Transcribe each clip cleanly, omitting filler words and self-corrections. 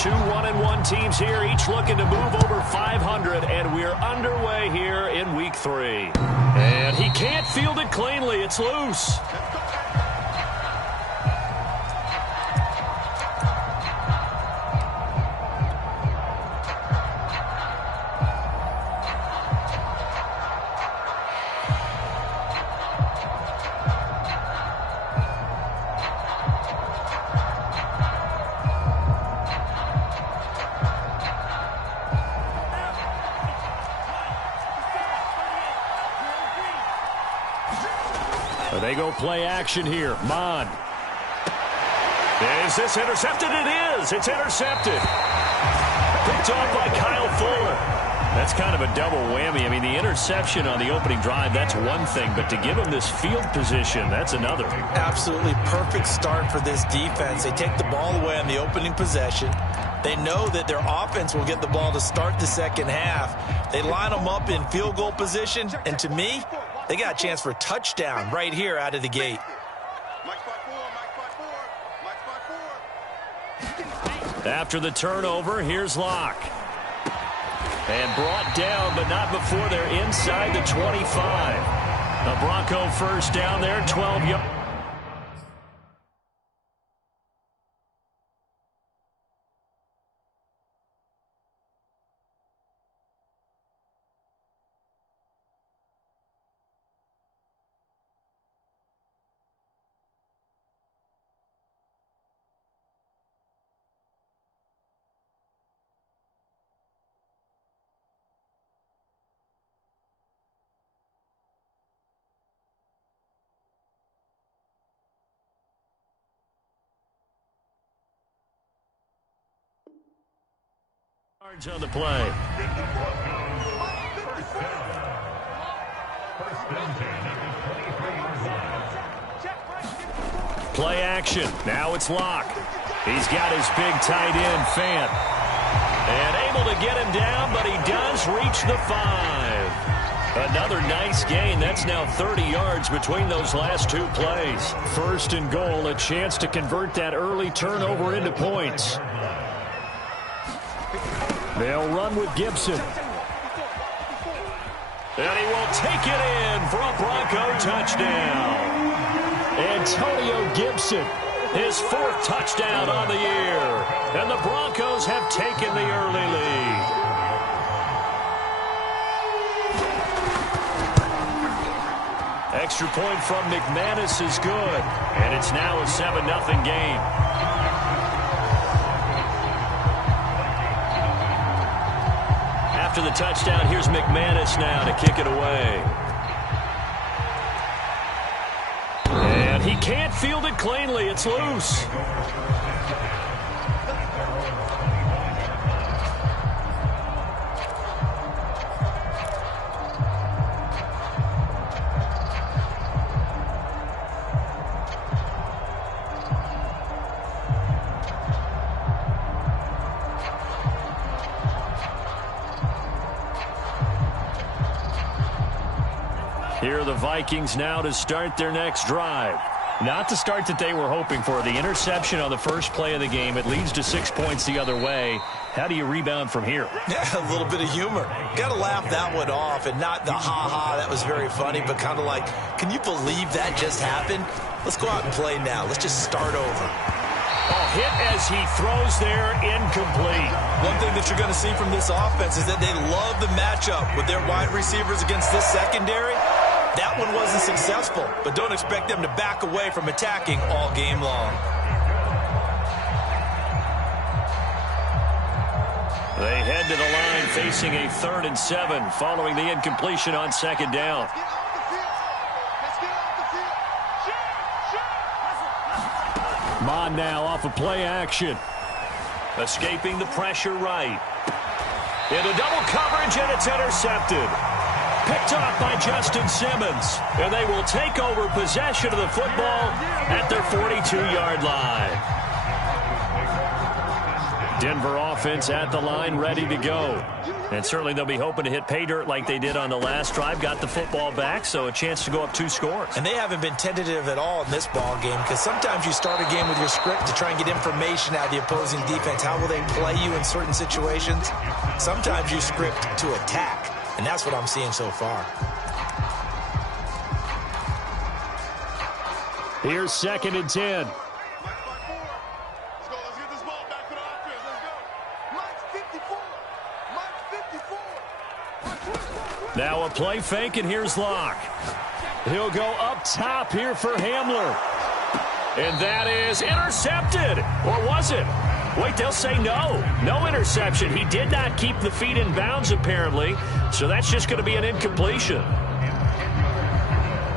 Two 1-1 teams here, each looking to move over 500, and we're underway here in week 3. And he can't field it cleanly. It's loose. They go play action here. Mon. Is this intercepted? It is. It's intercepted. Picked off by Kyle Fuller. That's kind of a double whammy. I mean, the interception on the opening drive, that's one thing. But to give him this field position, that's another. Absolutely perfect start for this defense. They take the ball away on the opening possession. They know that their offense will get the ball to start the second half. They line them up in field goal position. And to me, they got a chance for a touchdown right here out of the gate. After the turnover, here's Locke. And brought down, but not before they're inside the 25. A Bronco first down there, 12 yards. On the play. Play action. Now it's Locke. He's got his big tight end, Fant. And able to get him down, but he does reach the 5. Another nice gain. That's now 30 yards between those last two plays. First and goal, a chance to convert that early turnover into points. They'll run with Gibson. And he will take it in for a Bronco touchdown. Antonio Gibson, his 4th touchdown on the year. And the Broncos have taken the early lead. Extra point from McManus is good. And it's now a 7-0 game. After the touchdown, here's McManus now to kick it away. And he can't field it cleanly. It's loose. Here are the Vikings now to start their next drive. Not the start that they were hoping for. The interception on the first play of the game. It leads to 6 points the other way. How do you rebound from here? Yeah, a little bit of humor. Got to laugh that one off, and not the ha-ha, that was very funny, but kind of like, can you believe that just happened? Let's go out and play now. Let's just start over. Hit as he throws there, incomplete. One thing that you're going to see from this offense is that they love the matchup with their wide receivers against this secondary. That one wasn't successful, but don't expect them to back away from attacking all game long. They head to the line facing a 3rd and 7 following the incompletion on 2nd down. Mon now off of play action. Escaping the pressure right. Into double coverage, and it's intercepted. Picked off by Justin Simmons. And they will take over possession of the football at their 42-yard line. Denver offense at the line, ready to go. And certainly they'll be hoping to hit pay dirt like they did on the last drive. Got the football back, so a chance to go up 2 scores. And they haven't been tentative at all in this ball game, because sometimes you start a game with your script to try and get information out of the opposing defense. How will they play you in certain situations? Sometimes you script to attack, and that's what I'm seeing so far. Here's 2nd and 10. Now a play fake, and here's Locke. He'll go up top here for Hamler. And that is intercepted. Or was it? Wait, they'll say no. No interception. He did not keep the feet in bounds, apparently. So that's just going to be an incompletion.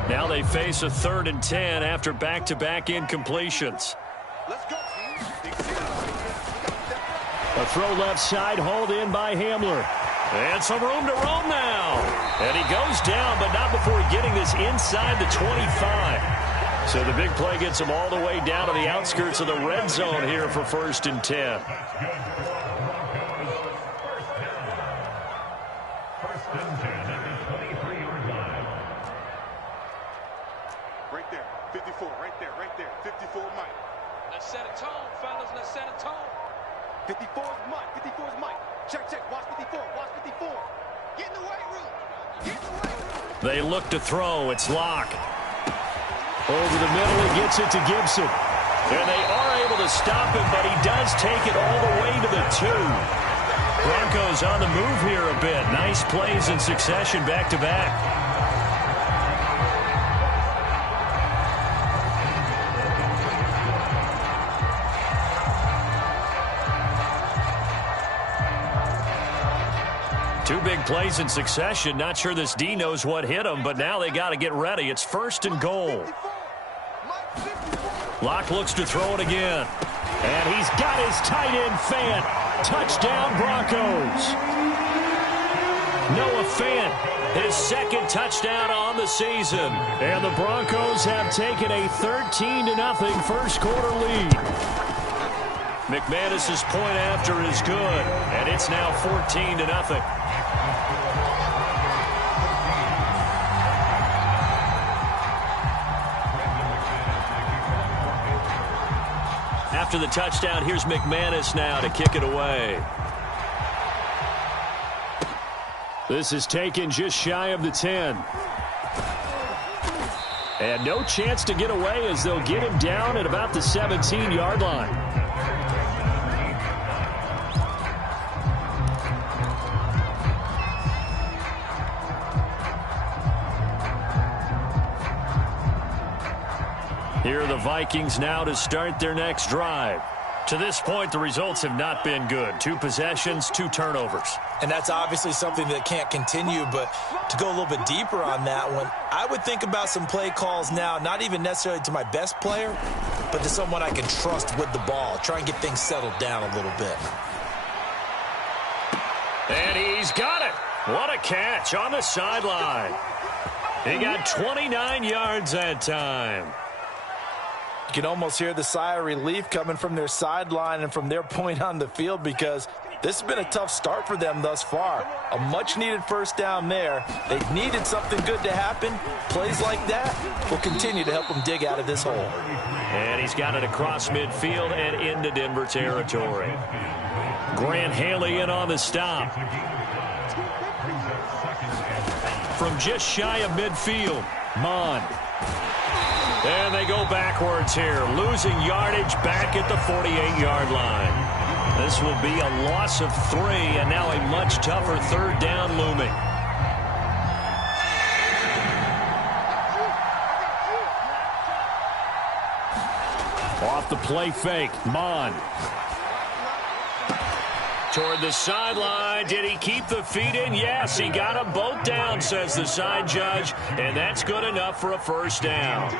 Now they face a 3rd and 10 after back-to-back incompletions. A throw left side, hauled in by Hamler. And some room to roam now. And he goes down, but not before getting this inside the 25. So the big play gets him all the way down to the outskirts of the red zone here for 1st and 10. Right there, 54, right there, 54 Mike. Let's set a tone, fellas, let's set a tone. 54 is Mike, 54 is Mike. Check, watch 54, watch 54. Get in the weight room, get in the weight room. They look to throw, it's Locke. Over the middle, he gets it to Gibson. And they are able to stop him, but he does take it all the way to the 2. Broncos on the move here a bit. Nice plays in succession back-to-back. Two big plays in succession. Not sure this D knows what hit him, but now they got to get ready. It's 1st and goal. Locke looks to throw it again. And he's got his tight end Fant. Touchdown, Broncos. Noah Fant, his 2nd touchdown on the season. And the Broncos have taken a 13-0 first quarter lead. McManus's point after is good, and it's now 14-0. After the touchdown, here's McManus now to kick it away. This is taken just shy of the 10. And no chance to get away as they'll get him down at about the 17-yard line. Here are the Vikings now to start their next drive. To this point, the results have not been good. 2 possessions, 2 turnovers. And that's obviously something that can't continue, but to go a little bit deeper on that one, I would think about some play calls now, not even necessarily to my best player, but to someone I can trust with the ball. Try and get things settled down a little bit. And he's got it. What a catch on the sideline. He got 29 yards that time. You can almost hear the sigh of relief coming from their sideline and from their point on the field, because this has been a tough start for them thus far. A much-needed first down there. They needed something good to happen. Plays like that will continue to help them dig out of this hole. And he's got it across midfield and into Denver territory. Grant Haley in on the stop. From just shy of midfield, Mon. And they go backwards here, losing yardage back at the 48-yard line. This will be a loss of 3, and now a much tougher 3rd down looming. Off the play fake, Mon. Toward the sideline. Did he keep the feet in? Yes, he got them both down, says the side judge, and that's good enough for a first down.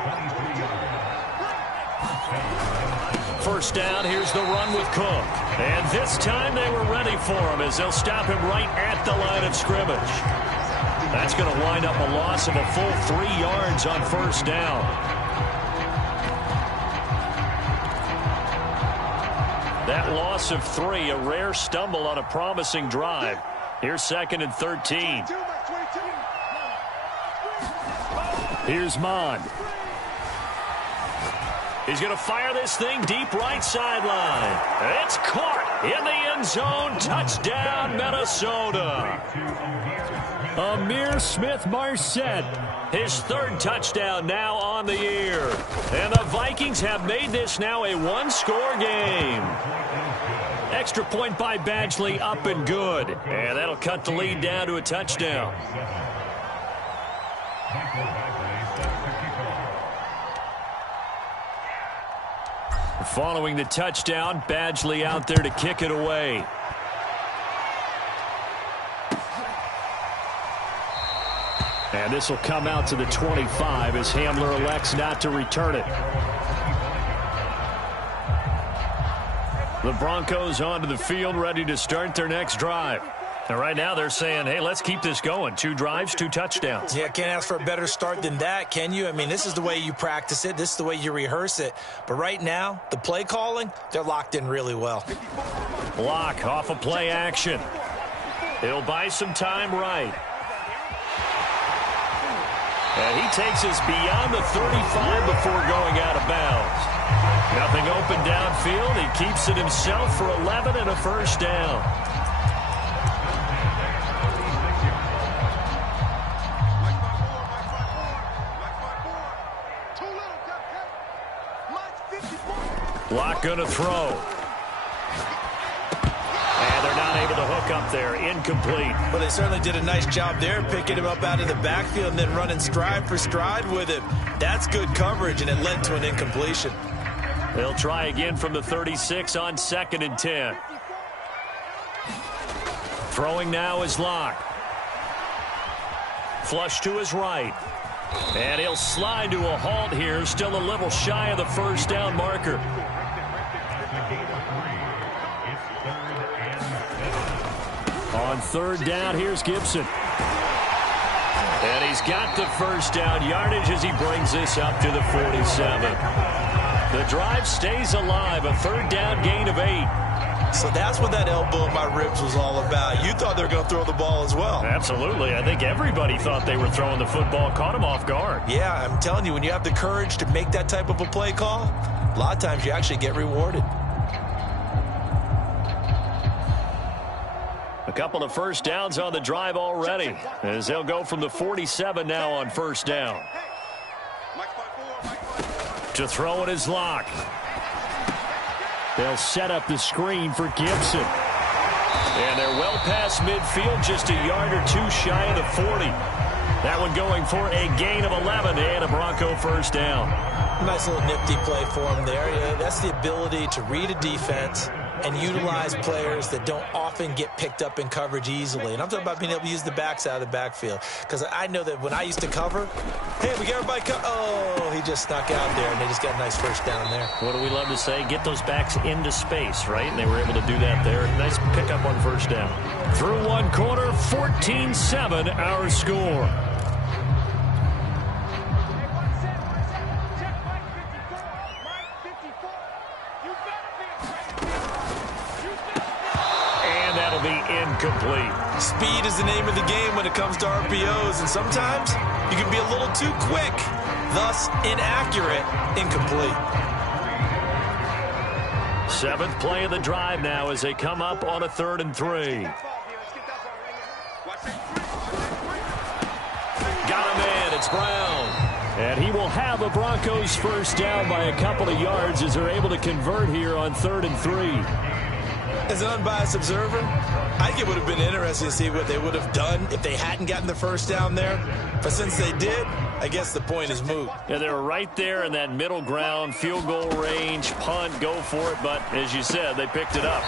First down, here's the run with Cook. And this time they were ready for him as they'll stop him right at the line of scrimmage. That's going to wind up a loss of a full 3 yards on first down. That loss of 3, a rare stumble on a promising drive. Here's 2nd and 13. Here's Mond. He's going to fire this thing deep right sideline. It's caught in the end zone. Touchdown, Minnesota. Amir Smith-Marset, his 3rd touchdown now on the year. And the Vikings have made this now a 1-score game. Extra point by Badgley, up and good. And that'll cut the lead down to a touchdown. Following the touchdown, Badgley out there to kick it away. And this will come out to the 25 as Hamler elects not to return it. The Broncos onto the field, ready to start their next drive. And right now they're saying, hey, let's keep this going. 2 drives, 2 touchdowns. Yeah, can't ask for a better start than that, can you? I mean, this is the way you practice it. This is the way you rehearse it. But right now, the play calling, they're locked in really well. Block off of play action. He'll buy some time right. And he takes us beyond the 35 before going out of bounds. Nothing open downfield. He keeps it himself for 11 and a first down. Block going to throw. And they're not able to hook up there. Incomplete. Well, they certainly did a nice job there, picking him up out of the backfield and then running stride for stride with him. That's good coverage, and it led to an incompletion. They'll try again from the 36 on 2nd and 10. Throwing now is Locke. Flush to his right. And he'll slide to a halt here, still a little shy of the first down marker. On 3rd down, here's Gibson. And he's got the first down yardage as he brings this up to the 47. The drive stays alive, a 3rd down gain of 8. So that's what that elbow in my ribs was all about. You thought they were going to throw the ball as well. Absolutely. I think everybody thought they were throwing the football, caught him off guard. Yeah, I'm telling you, when you have the courage to make that type of a play call, a lot of times you actually get rewarded. A couple of first downs on the drive already, as they'll go from the 47 now on 1st down. To throw it is Locke. They'll set up the screen for Gibson. And they're well past midfield, just a yard or 2 shy of the 40. That one going for a gain of 11 and a Bronco first down. Nice little nifty play for him there. Yeah, that's the ability to read a defense and utilize players that don't often get picked up in coverage easily. And I'm talking about being able to use the backs out of the backfield. Because I know that when I used to cover, hey, we get everybody oh, he just snuck out there, and they just got a nice first down there. What do we love to say? Get those backs into space, right? And they were able to do that there. Nice pickup on first down. Through one quarter, 14-7 our score. Incomplete. Speed is the name of the game when it comes to RPOs, and sometimes you can be a little too quick, thus inaccurate, incomplete. 7th play of the drive now as they come up on a 3rd and 3. Got him in. It's Brown. And he will have a Broncos first down by a couple of yards as they're able to convert here on 3rd and 3. As an unbiased observer, I think it would have been interesting to see what they would have done if they hadn't gotten the first down there. But since they did, I guess the point is moot. Yeah, they were right there in that middle ground, field goal range, punt, go for it. But as you said, they picked it up.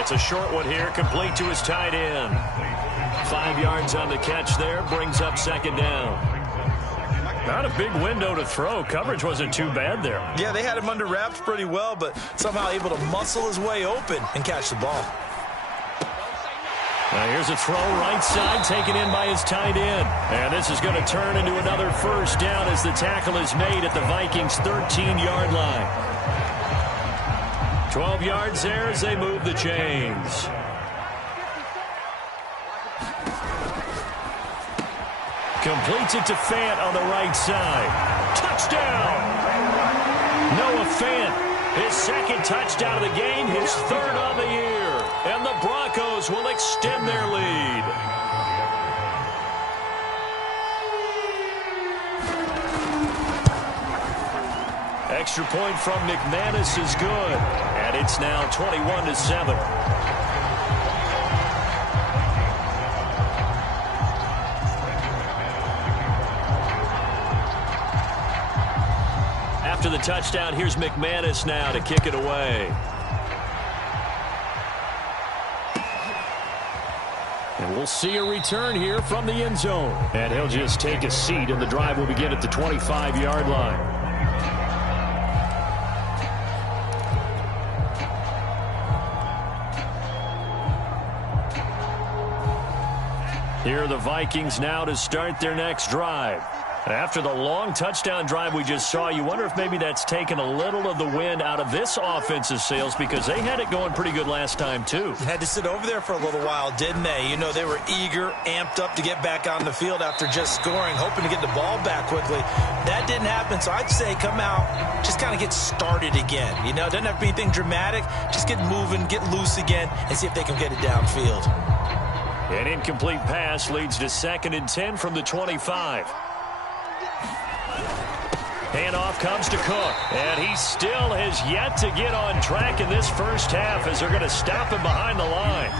It's a short one here, complete to his tight end. 5 yards on the catch there, brings up 2nd down. Not a big window to throw. Coverage wasn't too bad there. Yeah, they had him under wraps pretty well, but somehow able to muscle his way open and catch the ball. Now here's a throw right side taken in by his tight end. And this is going to turn into another first down as the tackle is made at the Vikings' 13-yard line. 12 yards there as they move the chains. Completes it to Fant on the right side. Touchdown! Noah Fant, his second touchdown of the game, his third on the year. And the Broncos will extend their lead. Extra point from McManus is good. And it's now 21-7. After the touchdown, here's McManus now to kick it away. And we'll see a return here from the end zone. And he'll just take a seat, and the drive will begin at the 25-yard line. Here are the Vikings now to start their next drive. After the long touchdown drive we just saw, you wonder if maybe that's taken a little of the wind out of this offensive sails, because they had it going pretty good last time, too. Had to sit over there for a little while, didn't they? You know, they were eager, amped up to get back on the field after just scoring, hoping to get the ball back quickly. That didn't happen, so I'd say come out, just kind of get started again. You know, it doesn't have to be anything dramatic. Just get moving, get loose again, and see if they can get it downfield. An incomplete pass leads to 2nd and 10 from the 25. Handoff comes to Cook, and he still has yet to get on track in this first half as they're going to stop him behind the line.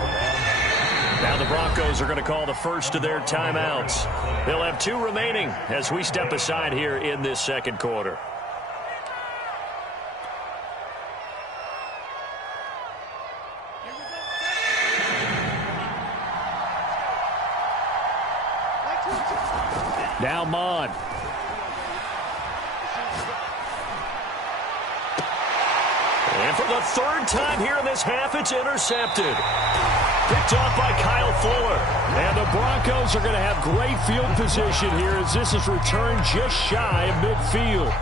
Now the Broncos are going to call the first of their timeouts. They'll have 2 remaining as we step aside here in this second quarter. Now Mond. And for the third time here in this half, it's intercepted. Picked off by Kyle Fuller. And the Broncos are going to have great field position here as this is returned just shy of midfield.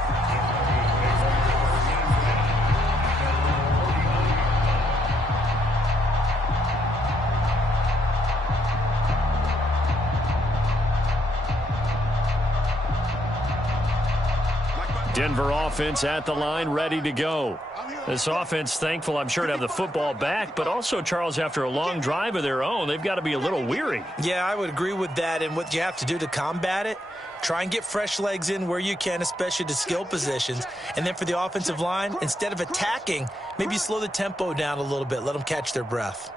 Denver offense at the line, ready to go. This offense thankful, I'm sure, to have the football back, but also, Charles, after a long drive of their own, they've got to be a little weary. Yeah, I would agree with that, and what you have to do to combat it, try and get fresh legs in where you can, especially to skill positions. And then for the offensive line, instead of attacking, maybe slow the tempo down a little bit, let them catch their breath.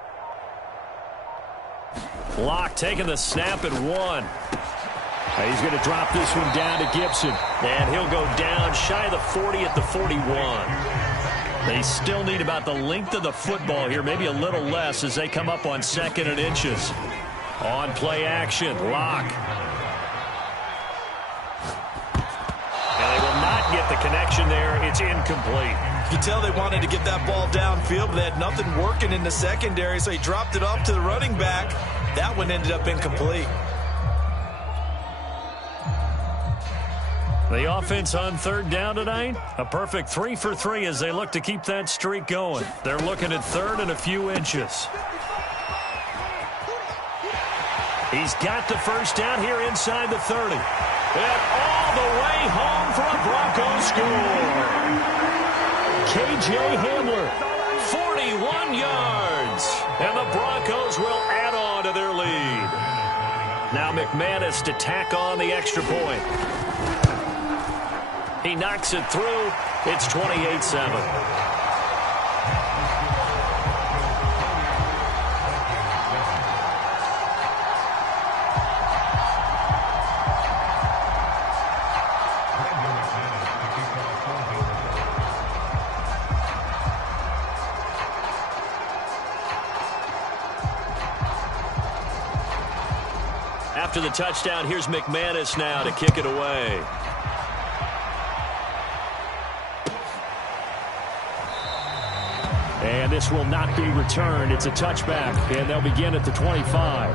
Locke taking the snap at 1. He's going to drop this one down to Gibson. And he'll go down shy of the 40 at the 41. They still need about the length of the football here, maybe a little less as they come up on 2nd and inches. On play action, Locke. And they will not get the connection there. It's incomplete. You can tell they wanted to get that ball downfield, but they had nothing working in the secondary, so he dropped it off to the running back. That one ended up incomplete. The offense on 3rd down tonight, a perfect 3 for 3 as they look to keep that streak going. They're looking at 3rd and a few inches. He's got the first down here inside the 30. And all the way home for a Broncos score. KJ Hamler, 41 yards. And the Broncos will add on to their lead. Now McManus to tack on the extra point. He knocks it through. It's 28-7. After the touchdown, here's McManus now to kick it away. And this will not be returned. It's a touchback, and they'll begin at the 25.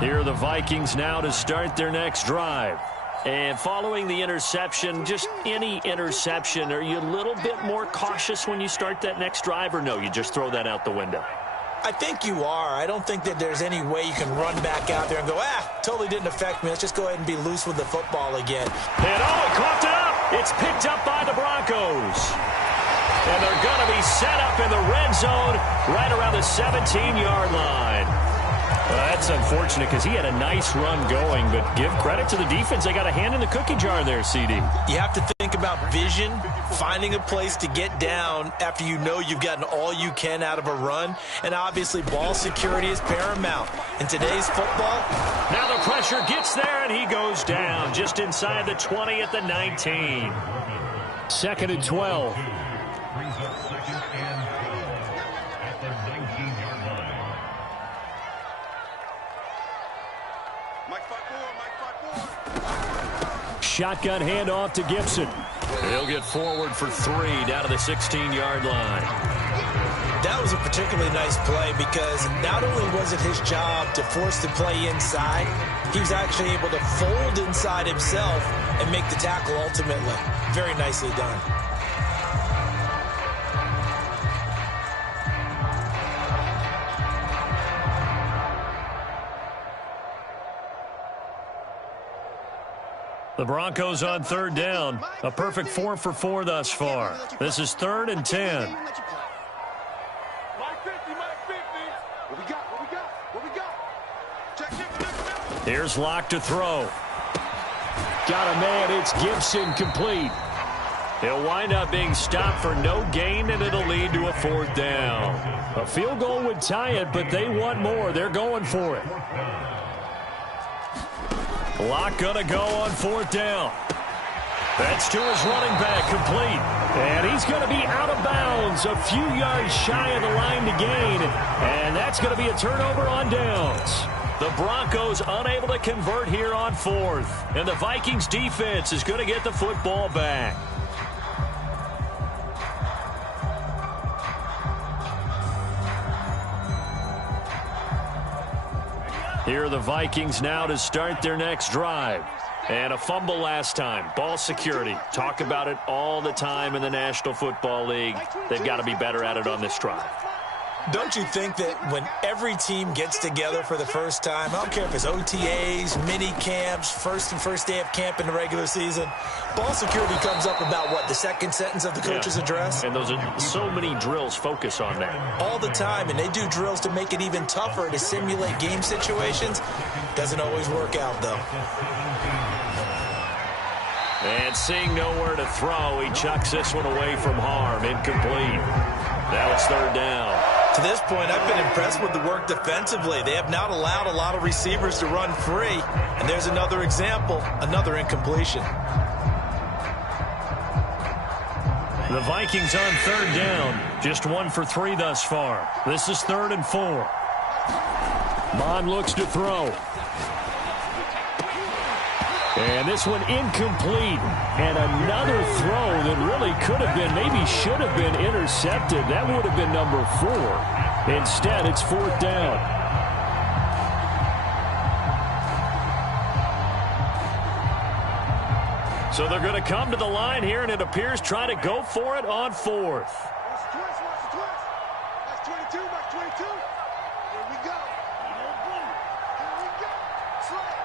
Here are the Vikings now to start their next drive. And following the interception, just any interception, are you a little bit more cautious when you start that next drive, or no, you just throw that out the window? I think you are. I don't think that there's any way you can run back out there and go, totally didn't affect me. Let's just go ahead and be loose with the football again. And he coughed it up. It's picked up by the Broncos. And they're going to be set up in the red zone right around the 17-yard line. Well, that's unfortunate because he had a nice run going, but give credit to the defense. They got a hand in the cookie jar there, CD. You have to think about vision, finding a place to get down after you know you've gotten all you can out of a run, and obviously ball security is paramount. In today's football, now the pressure gets there, and he goes down just inside the 20 at the 19. 2nd and 12. Shotgun handoff to Gibson. He'll get forward for 3 down to the 16-yard line. That was a particularly nice play because not only was it his job to force the play inside, he was actually able to fold inside himself and make the tackle ultimately. Very nicely done. The Broncos on 3rd down. A perfect 4 for 4 thus far. This is 3rd and 10. Mike 50, Mike 50. What we got? What we got? What we got? Check. Here's Locke to throw. Got a man. It's Gibson, complete. He'll wind up being stopped for no gain, and it'll lead to a 4th down. A field goal would tie it, but they want more. They're going for it. Locke gonna go on 4th down. That's to his running back, complete. And he's going to be out of bounds, a few yards shy of the line to gain. And that's going to be a turnover on downs. The Broncos unable to convert here on 4th. And the Vikings defense is going to get the football back. Here are the Vikings now to start their next drive. And a fumble last time. Ball security. Talk about it all the time in the National Football League. They've got to be better at it on this drive. Don't you think that when every team gets together for the first time, I don't care if it's OTAs, mini camps, first day of camp in the regular season, ball security comes up about, what, the second sentence of the coach's address? And those are so many drills focus on that. All the time, and they do drills to make it even tougher to simulate game situations. Doesn't always work out, though. And seeing nowhere to throw, he chucks this one away from harm. Incomplete. Now it's 3rd down. To this point, I've been impressed with the work defensively. They have not allowed a lot of receivers to run free. And there's another example, another incompletion. The Vikings on 3rd down. Just 1 for 3 thus far. This is 3rd and 4. Mon looks to throw. And this one incomplete. And another throw that really could have been, maybe should have been intercepted. That would have been number 4. Instead, it's 4th down. So they're going to come to the line here, and it appears try to go for it on 4th. Watch the twist. That's 22, that's 22. Here we go. Here we go. Slam.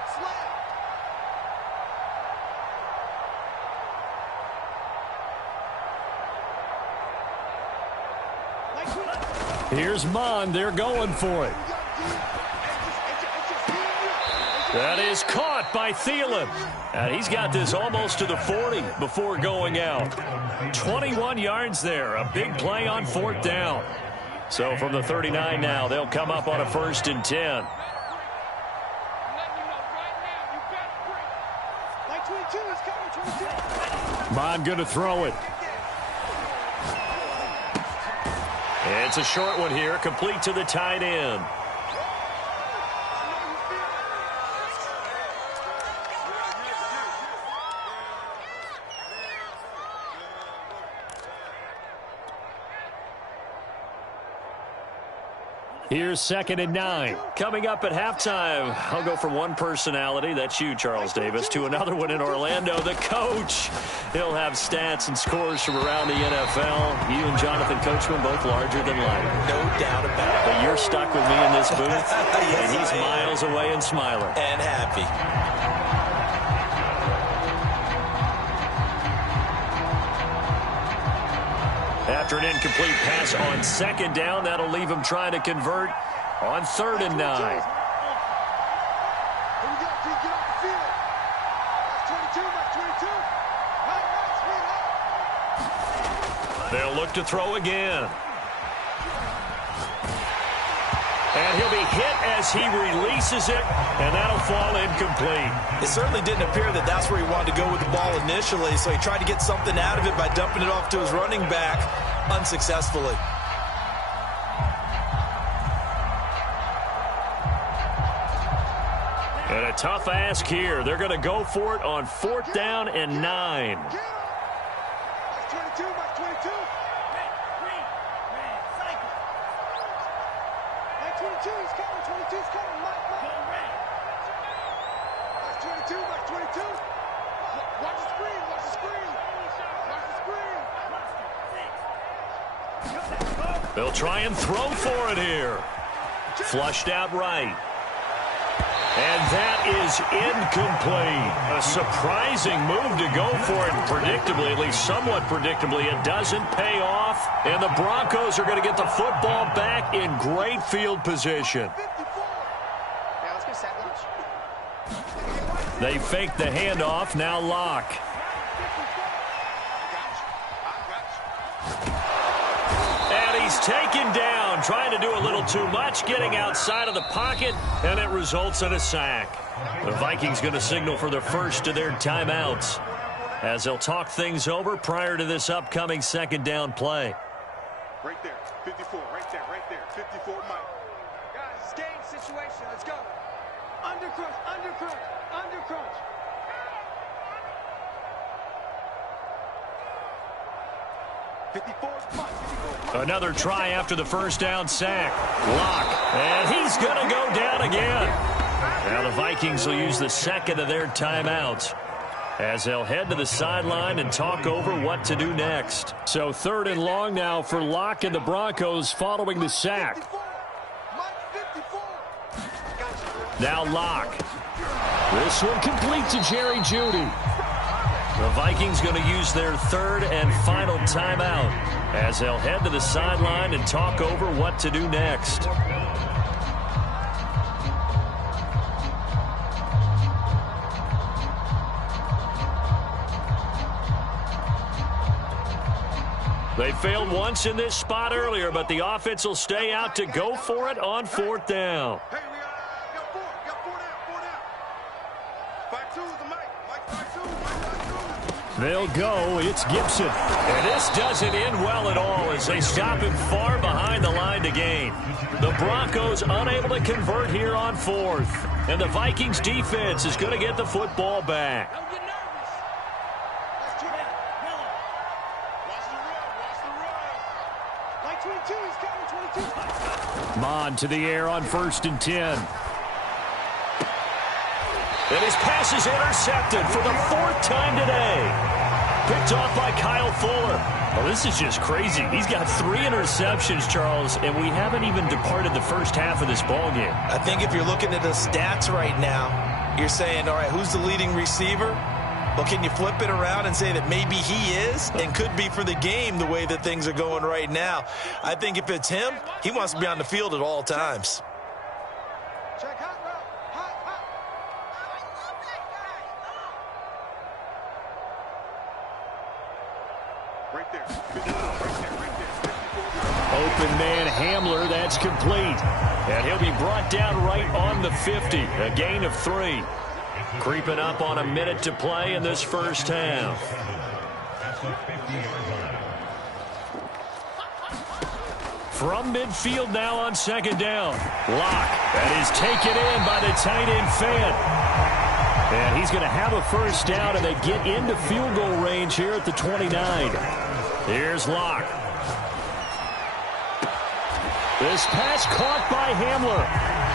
Here's Mon. They're going for it. That is caught by Thielen. And he's got this almost to the 40 before going out. 21 yards there. A big play on 4th down. So from the 39 now, they'll come up on a 1st and 10. Mon going to throw it. It's a short one here, complete to the tight end. Here's 2nd and 9. Coming up at halftime, I'll go from one personality, that's you, Charles Davis, to another one in Orlando, the coach. He'll have stats and scores from around the NFL. You and Jonathan Coachman both larger than life. No doubt about it. But you're stuck with me in this booth, Yes, and he's miles away and smiling. And happy. After an incomplete pass on 2nd down, that'll leave him trying to convert on 3rd and 9. Here we go, G, get off the field. That's 22, that's 22. Right, They'll look to throw again. And he'll be hit as he releases it, and that'll fall incomplete. It certainly didn't appear that that's where he wanted to go with the ball initially, so he tried to get something out of it by dumping it off to his running back unsuccessfully. And a tough ask here. They're going to go for it on 4th down and 9. That's 22, that's 22. That's 22, he's coming, 22's coming, Mike. That's 22, that's 22. Watch the screen, watch the screen. Watch the screen. They'll try and throw for it here. Flushed out right. And that is incomplete. A surprising move to go for it. Predictably, at least somewhat predictably, it doesn't pay off. And the Broncos are going to get the football back in great field position. They fake the handoff. Now Locke. And he's taken down, trying to do a little too much, getting outside of the pocket, and it results in a sack. The Vikings going to signal for the first of their timeouts as they'll talk things over prior to this upcoming 2nd down play. Right there, 54, right there, 54, Mike. Guys, it's game situation. Let's go. Undercrunch, undercrunch, undercrunch. Another try after the first down sack. Locke, and he's going to go down again. Now the Vikings will use the 2nd of their timeouts as they'll head to the sideline and talk over what to do next. So 3rd and long now for Locke and the Broncos following the sack. Now Locke. This one complete to Jerry Jeudy. The Vikings going to use their 3rd and final timeout as they'll head to the sideline and talk over what to do next. They failed once in this spot earlier, but the offense will stay out to go for it on 4th down. Hey, we got four down. 5-2 is the Mike. Mike 5-2, Mike 5-2. They'll go. It's Gibson. And this doesn't end well at all as they stop him far behind the line to gain. The Broncos unable to convert here on 4th. And the Vikings defense is going to get the football back. Don't get nervous. That's 20. Watch the run. Mike 22, he's coming, 22. Mon to the air on 1st and 10. And his pass is intercepted for the 4th time today. Picked off by Kyle Fuller. Well, this is just crazy. He's got 3 interceptions, Charles, and we haven't even departed the first half of this ballgame. I think if you're looking at the stats right now, you're saying, all right, who's the leading receiver? Well, can you flip it around and say that maybe he is and could be for the game the way that things are going right now? I think if it's him, he wants to be on the field at all times. Check hot route. Hot. Right there. Open man Hamler, that's complete. And he'll be brought down right on the 50, a gain of 3. Creeping up on a minute to play in this first half. From midfield now on 2nd down. Locke, that is taken in by the tight end Fant. And he's going to have a first down, and they get into field goal range here at the 29. Here's Locke. This pass caught by Hamler.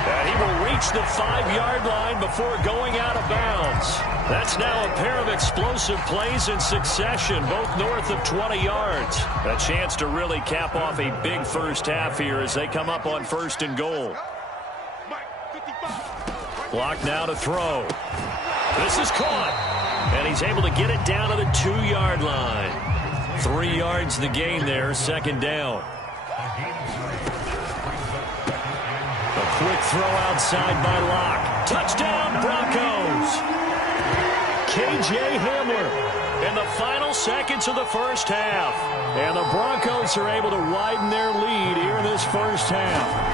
And he will reach the 5-yard line before going out of bounds. That's now a pair of explosive plays in succession, both north of 20 yards. A chance to really cap off a big first half here as they come up on 1st and goal. Clock now to throw. This is caught. And he's able to get it down to the 2-yard line. 3 yards the gain there, 2nd down. A quick throw outside by Locke. Touchdown, Broncos. K.J. Hamler in the final seconds of the first half. And the Broncos are able to widen their lead here in this first half.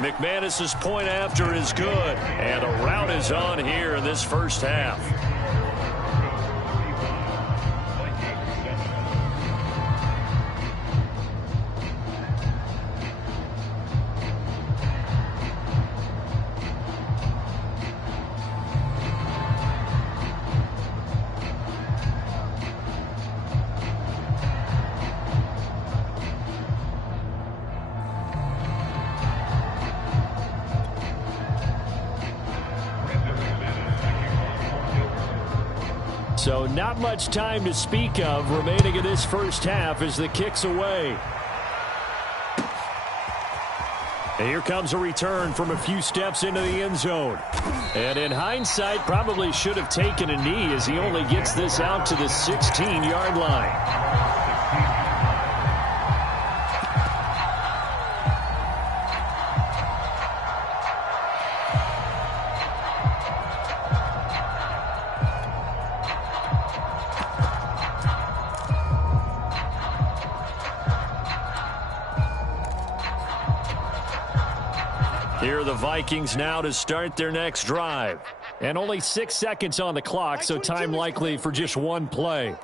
McManus's point after is good. And a rout is on here in this first half. So not much time to speak of remaining in this first half as the kick's away. And here comes a return from a few steps into the end zone. And in hindsight, probably should have taken a knee as he only gets this out to the 16-yard line. Here are the Vikings now to start their next drive. And only 6 seconds on the clock, so time likely for just one play.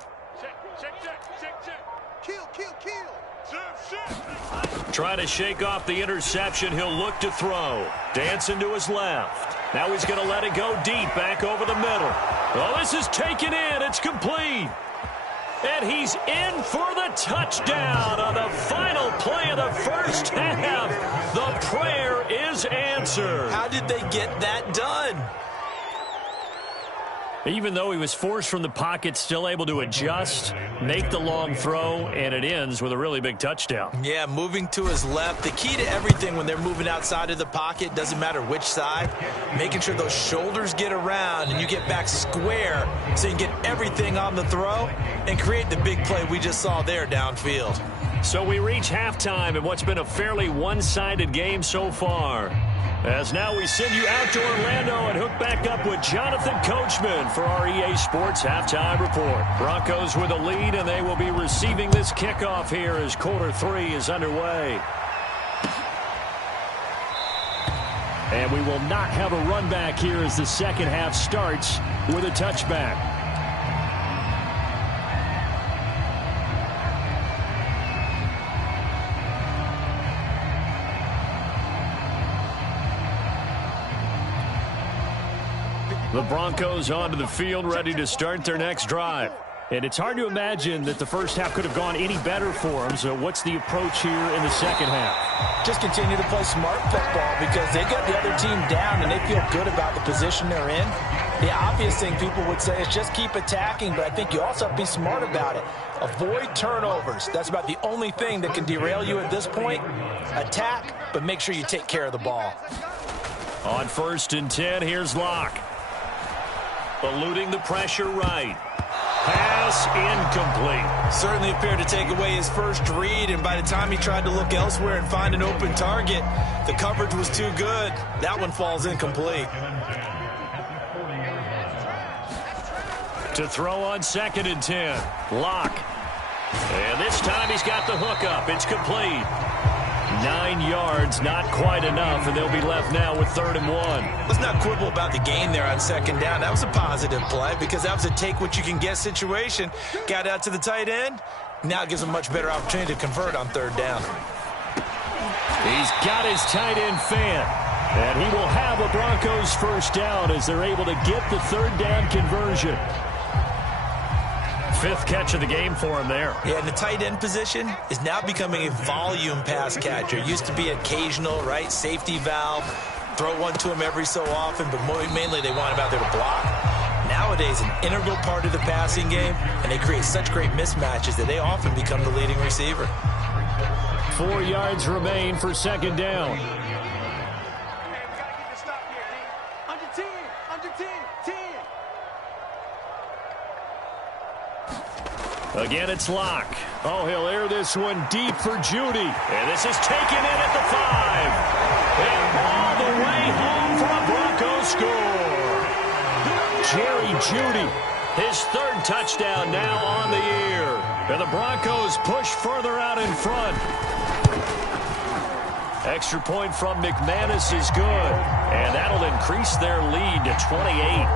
Trying to shake off the interception. He'll look to throw. Dancing to his left. Now he's going to let it go deep back over the middle. Oh, this is taken in. It's complete. And he's in for the touchdown on the final play of the first half. The prayer is answered. How did they get that done? Even though he was forced from the pocket, still able to adjust, make the long throw, and it ends with a really big touchdown. Yeah, moving to his left. The key to everything when they're moving outside of the pocket, doesn't matter which side, making sure those shoulders get around and you get back square so you can get everything on the throw and create the big play we just saw there downfield. So we reach halftime in what's been a fairly one-sided game so far. As now we send you out to Orlando and hook back up with Jonathan Coachman for our EA Sports Halftime Report. Broncos with a lead, and they will be receiving this kickoff here as quarter 3 is underway. And we will not have a run back here as the second half starts with a touchback. The Broncos onto the field, ready to start their next drive. And it's hard to imagine that the first half could have gone any better for them. So what's the approach here in the second half? Just continue to play smart football because they got the other team down and they feel good about the position they're in. The obvious thing people would say is just keep attacking, but I think you also have to be smart about it. Avoid turnovers. That's about the only thing that can derail you at this point. Attack, but make sure you take care of the ball. On 1st and 10, here's Locke. Eluding the pressure right. Pass incomplete. Certainly appeared to take away his first read, and by the time he tried to look elsewhere and find an open target, the coverage was too good. That one falls incomplete. To throw on 2nd and 10. Locke. And this time he's got the hook up. It's complete. 9 yards, not quite enough, and they'll be left now with 3rd and 1. Let's not quibble about the gain there on 2nd down. That was a positive play because that was a take-what-you-can-get situation. Got out to the tight end. Now it gives him a much better opportunity to convert on 3rd down. He's got his tight end Fant, and he will have a Broncos first down as they're able to get the 3rd down conversion. fifth catch of the game for him there. Yeah, and the tight end position is now becoming a volume pass catcher. Used to be occasional, right? Safety valve. Throw one to him every so often, but mainly they want him out there to block. Nowadays, an integral part of the passing game, and they create such great mismatches that they often become the leading receiver. 4 yards remain for second down. Okay, we got to get the stop here, D. Under 10, under 10, 10. Again, it's Locke. Oh, he'll air this one deep for Judy. And this is taken in at the 5. And all the way home for a Broncos score. Jerry Judy, his third touchdown now on the year. And the Broncos push further out in front. Extra point from McManus is good. And that'll increase their lead to 28.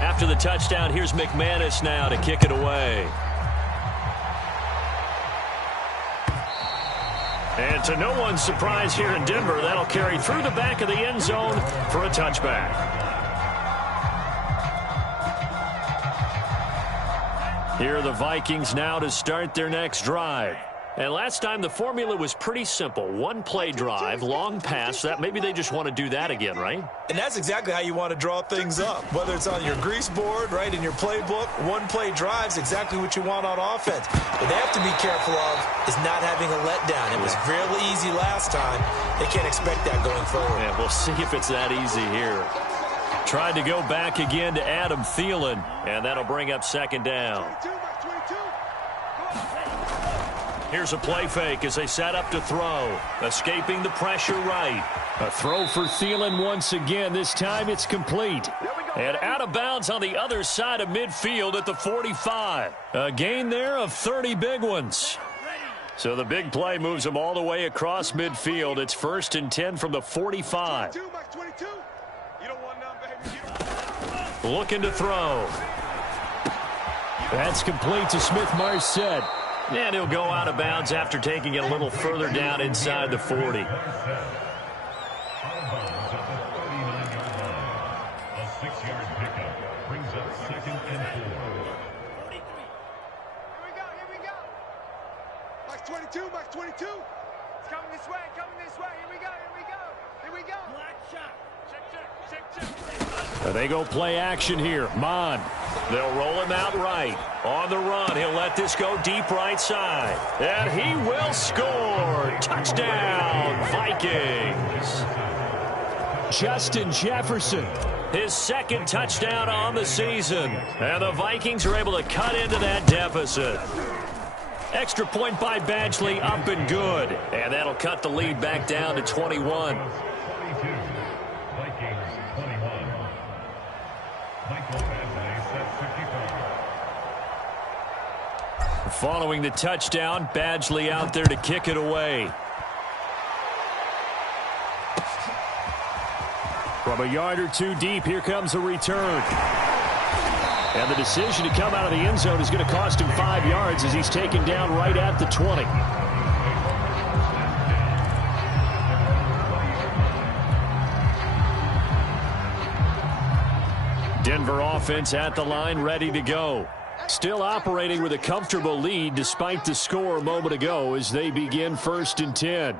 After the touchdown, here's McManus now to kick it away. And to no one's surprise here in Denver, that'll carry through the back of the end zone for a touchback. Here are the Vikings now to start their next drive. And last time the formula was pretty simple. One play drive, long pass. That maybe they just want to do that again, right? And that's exactly how you want to draw things up. Whether it's on your grease board, right, in your playbook, one play drive's exactly what you want on offense. What they have to be careful of is not having a letdown. It was really easy last time. They can't expect that going forward. Yeah, we'll see if it's that easy here. Tried to go back again to Adam Thielen, and that'll bring up second down. 22, Mike 22. Here's a play fake as they set up to throw. Escaping the pressure right. A throw for Thielen once again. This time it's complete. And out of bounds on the other side of midfield at the 45. A gain there of 30 big ones. So the big play moves them all the way across midfield. It's 1st and 10 from the 45. 22, Mike 22. You don't want none, baby. Looking to throw. That's complete to Smith-Marset. And he'll go out of bounds after taking it a little further down inside the 40. A 6-yard pickup brings up 2nd and 4. Here we go. Mike 22, Mike 22. It's coming this way, Here we go. Black shot. Check. They go play action here. Mon. They'll roll him out right. On the run, he'll let this go deep right side. And he will score. Touchdown, Vikings. Justin Jefferson. His second touchdown on the season. And the Vikings are able to cut into that deficit. Extra point by Badgley, up and good. And that'll cut the lead back down to 21. 22. Vikings 21. Michael Badgley sets the kickoff. Following the touchdown, Badgley out there to kick it away. From a yard or two deep, here comes a return. And the decision to come out of the end zone is going to cost him 5 yards as he's taken down right at the 20. Denver offense at the line, ready to go. Still operating with a comfortable lead despite the score a moment ago as they begin 1st and 10.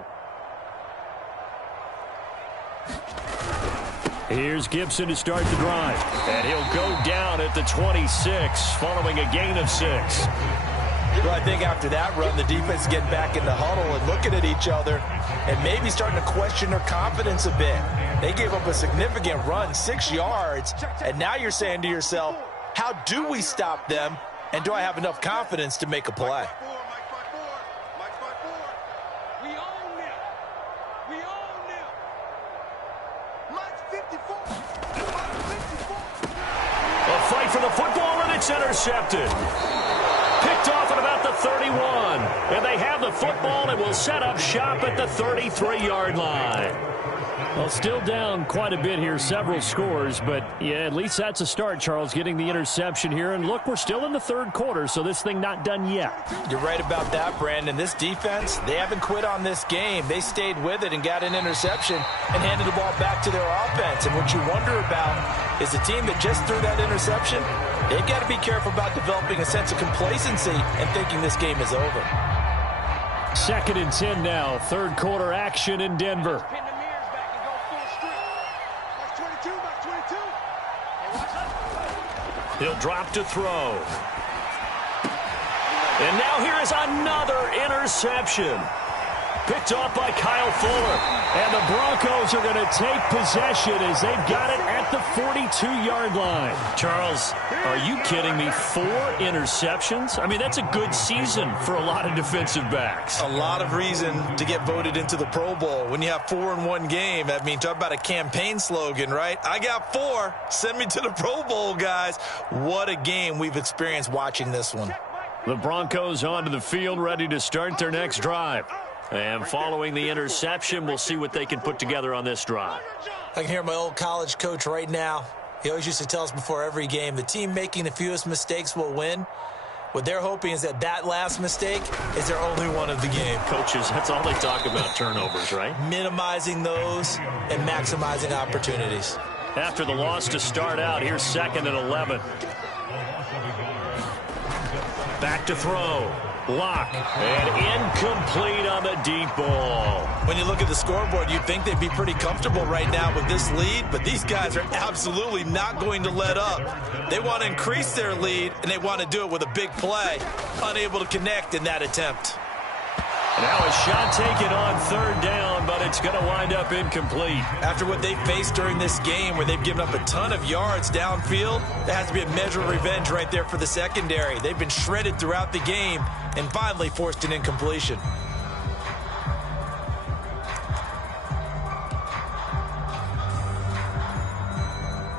Here's Gibson to start the drive. And he'll go down at the 26 following a gain of 6. Well, I think after that run, the defense is getting back in the huddle and looking at each other and maybe starting to question their confidence a bit. They gave up a significant run, 6 yards, and now you're saying to yourself, how do we stop them, and do I have enough confidence to make a play? Mike 54. We own them. Mike 54. A fight for the football, and it's intercepted. Picked off at about the 31. And they have the football and will set up shop at the 33-yard line. Well, still down quite a bit here, several scores, but yeah, at least that's a start, Charles, getting the interception here. And look, we're still in the third quarter, so this thing not done yet. You're right about that, Brandon. This defense, they haven't quit on this game. They stayed with it and got an interception and handed the ball back to their offense. And what you wonder about is a team that just threw that interception, they've got to be careful about developing a sense of complacency and thinking this game is over. 2nd and 10 now, third quarter action in Denver. He'll drop to throw. And now here is another interception. Picked off by Kyle Fuller. And the Broncos are going to take possession as they've got it at the 42-yard line. Charles, are you kidding me? 4 interceptions? I mean, that's a good season for a lot of defensive backs. A lot of reason to get voted into the Pro Bowl. When you have 4 in one game, I mean, talk about a campaign slogan, right? I got 4. Send me to the Pro Bowl, guys. What a game we've experienced watching this one. The Broncos onto the field, ready to start their next drive. And following the interception, we'll see what they can put together on this drive. I can hear my old college coach right now. He always used to tell us before every game, the team making the fewest mistakes will win. What they're hoping is that that last mistake is their only one of the game. Coaches, that's all they talk about, turnovers, right? Minimizing those and maximizing opportunities. After the loss to start out, here's 2nd and 11. Back to throw. Lock. And incomplete on the deep ball. When you look at the scoreboard, you'd think they'd be pretty comfortable right now with this lead, but these guys are absolutely not going to let up. They want to increase their lead, and they want to do it with a big play. Unable to connect in that attempt. Now a shot taken on 3rd down, but it's going to wind up incomplete. After what they faced during this game where they've given up a ton of yards downfield, there has to be a measure of revenge right there for the secondary. They've been shredded throughout the game and finally forced an incompletion.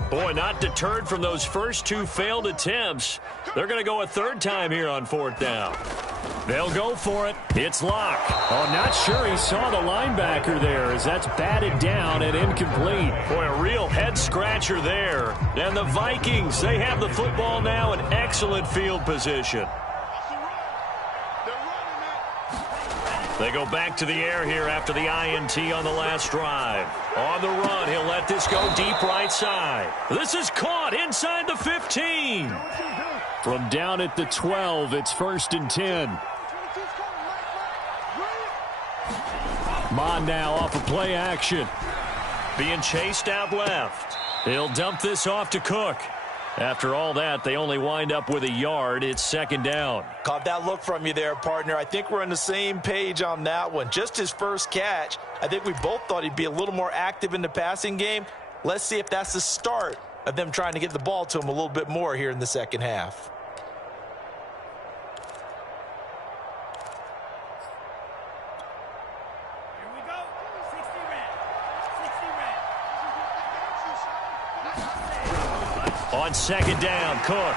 Boy, not deterred from those first 2 failed attempts. They're going to go a 3rd time here on 4th down. They'll go for it. It's Locke. Oh, not sure he saw the linebacker there as that's batted down and incomplete. Boy, a real head-scratcher there. And the Vikings, they have the football now in excellent field position. They go back to the air here after the INT on the last drive. On the run, he'll let this go deep right side. This is caught inside the 15. From down at the 12, it's 1st and 10. Mon now off of play action. Being chased out left. He'll dump this off to Cook. After all that, they only wind up with a yard. It's 2nd down. Caught that look from you there, partner. I think we're on the same page on that one. Just his first catch. I think we both thought he'd be a little more active in the passing game. Let's see if that's the start of them trying to get the ball to him a little bit more here in the second half. On 2nd down, Cook.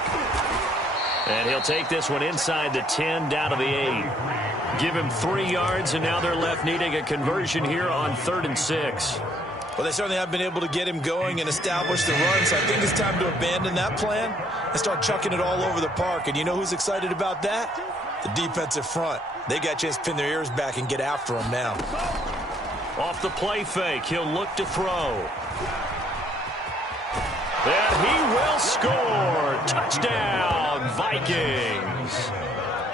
And he'll take this one inside the 10, down to the 8. Give him 3 yards, and now they're left needing a conversion here on 3rd and 6. Well, they certainly have been able to get him going and establish the run, so I think it's time to abandon that plan and start chucking it all over the park. And you know who's excited about that? The defensive front. They got a chance to pin their ears back and get after him now. Off the play fake, he'll look to throw. And he will score. Touchdown, Vikings.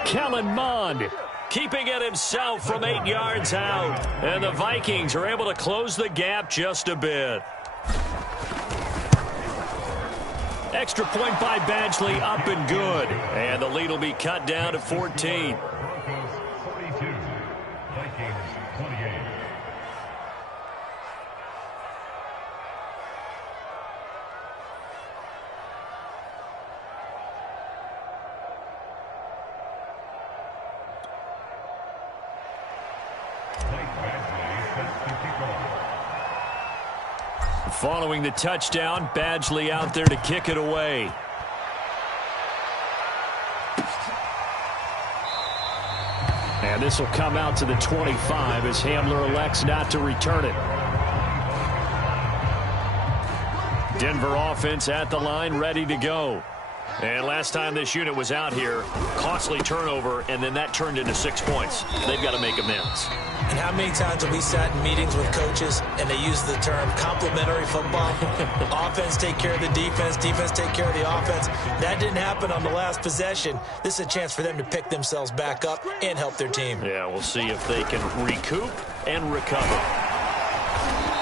Kellen Mond keeping it himself from 8 yards out. And the Vikings are able to close the gap just a bit. Extra point by Badgley, up and good. And the lead will be cut down to 14. Broncos 42, Vikings 28. Following the touchdown, Badgley out there to kick it away. And this will come out to the 25 as Hamler elects not to return it. Denver offense at the line, ready to go. And last time this unit was out here, costly turnover, and then that turned into 6 points. They've got to make amends. And how many times have we sat in meetings with coaches and they use the term complementary football? Offense take care of the defense, defense take care of the offense. That didn't happen on the last possession. This is a chance for them to pick themselves back up and help their team. Yeah, we'll see if they can recoup and recover.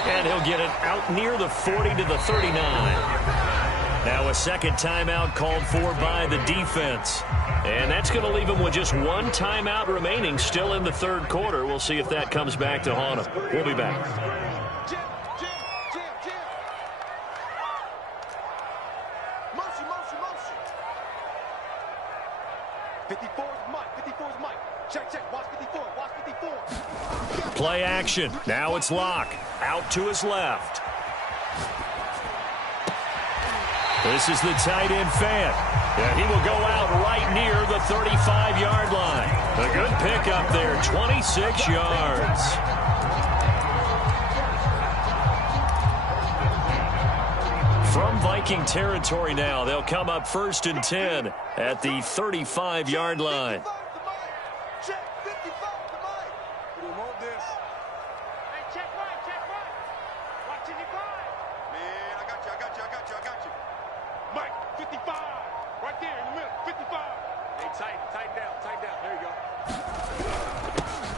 And he'll get it out near the 40 to the 39. Now a second timeout called for by the defense. And that's going to leave him with just one timeout remaining still in the third quarter. We'll see if that comes back to haunt him. We'll be back. Jam. Motion. 54 is Mike. Check. Watch 54. Play action. Now it's Locke. Out to his left. This is the tight end Fant. And he will go out right near the 35-yard line. A good pickup there, 26 yards. From Viking territory now, they'll come up 1st and 10 at the 35-yard line. Check 55 to Mike. We want this. Hey, check Mike. Watch 55. Man, I got you. Mike, 55. Right there in the middle, 55. Hey, tighten down. There you go.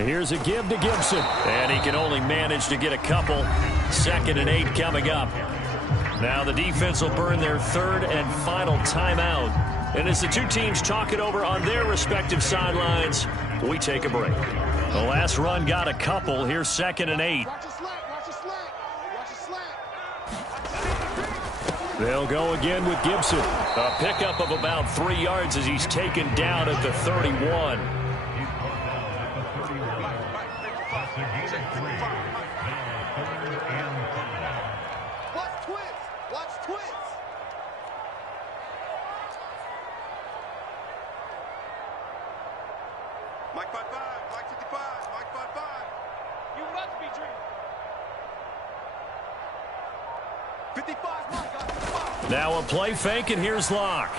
Here's a give to Gibson. And he can only manage to get a couple. 2nd and 8 coming up. Now the defense will burn their third and final timeout. And as the two teams talk it over on their respective sidelines, we take a break. The last run got a couple. Here's 2nd and 8. Watch your slack. They'll go again with Gibson. A pickup of about 3 yards as he's taken down at the 31. Watch twins. Mike 55, Mike 55, Mike 55. You want to be dreaming. 55, Mike, 55. Now a play fake, and here's Locke.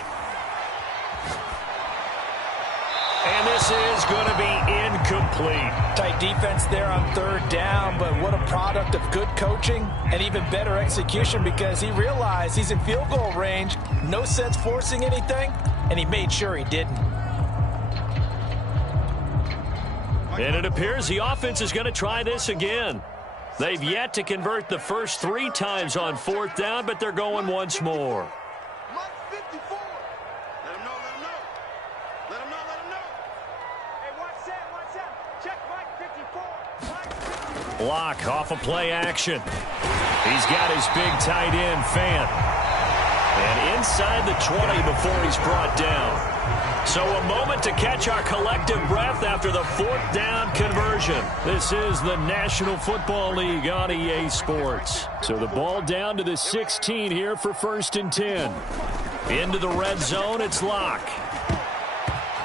And this is going to be incomplete. Tight defense there on 3rd down, but what a product of good coaching and even better execution, because he realized he's in field goal range. No sense forcing anything, and he made sure he didn't. And it appears the offense is going to try this again. They've yet to convert the first 3 times on 4th down, but they're going once more. Mike 54. Let him know. Hey, watch that. Check Mike 54. Locke off a play action. He's got his big tight end, Fant. And inside the 20 before he's brought down. So a moment to catch our collective breath after the 4th down conversion. This is the National Football League on EA Sports. So the ball down to the 16 here for 1st and 10. Into the red zone, it's Locke.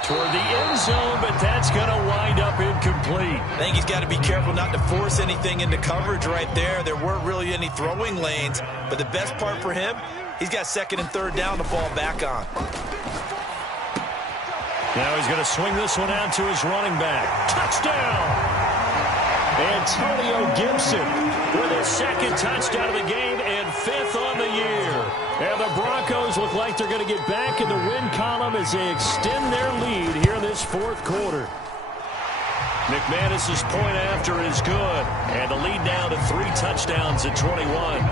Toward the end zone, but that's going to wind up incomplete. I think he's got to be careful not to force anything into coverage right there. There weren't really any throwing lanes, but the best part for him, he's got 2nd and 3rd down to fall back on. Now he's going to swing this one out to his running back. Touchdown! Antonio Gibson with his 2nd touchdown of the game and 5th on the year. And the Broncos look like they're going to get back in the win column as they extend their lead here in this 4th quarter. McManus's point after is good, and the lead now to 3 touchdowns at 21.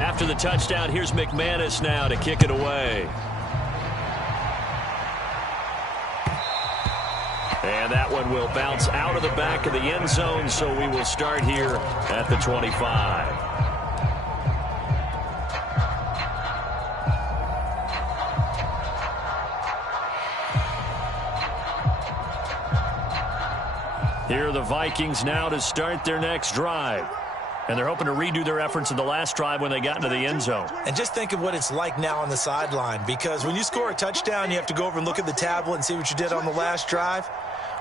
After the touchdown, here's McManus now to kick it away. And that one will bounce out of the back of the end zone, so we will start here at the 25. Here are the Vikings now to start their next drive. And they're hoping to redo their efforts in the last drive when they got into the end zone. And just think of what it's like now on the sideline, because when you score a touchdown, you have to go over and look at the tablet and see what you did on the last drive.